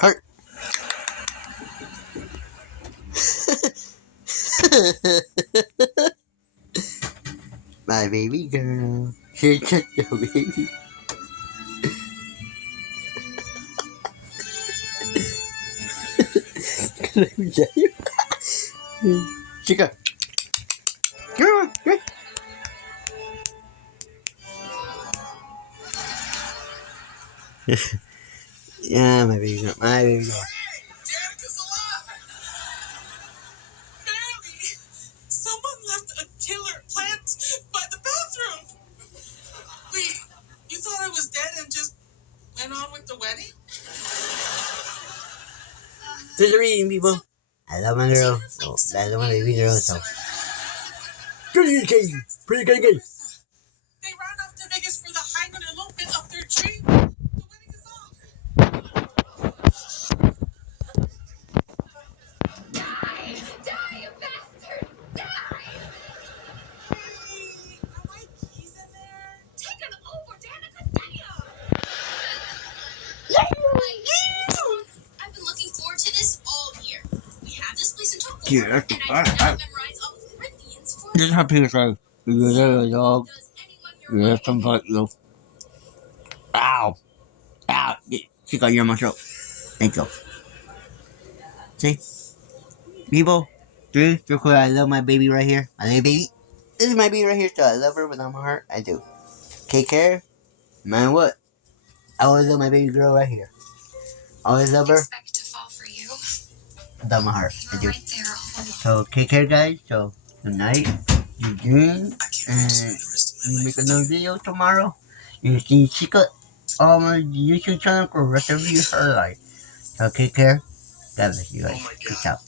Heart. My baby girl. She's just a baby. Let me tell you. Chica. Come on. Come on. Yeah, my baby girl. My baby girl. Danica's alive! Barely! Someone left a killer plant by the bathroom! Wait, you thought I was dead and just went on with the wedding? There's a reading, people. I love my girl. So, I love my baby girl. So, pretty gay. Pretty gay. They ran off to Vegas for the Hyman elopement of their dream. The wedding is off. Die! Die, you bastard! Die! Hey, are my keys in there? Take it over, Danica! Damn! I've been looking forward to this all year. We have this place in Tokyo, Yeah, and I did not memorize all of Corinthians for just happy to say. You're there, dog. Does anyone here You're some fuck, yo. Ow. Ow. Chica, you're my throat. Thank you. See? People, Drew, I love my baby right here. My little baby. This is my baby right here, so I love her with all my heart. I do. Take care. Man, what? I always love my baby girl right here. Always love her expect to fall for you? with all my heart. I do. Right there, all So, take care, guys. So, good night. You doing? And we make another video tomorrow. You see Chica on my YouTube channel for the rest of her life. So, take care. God bless you guys. Peace out.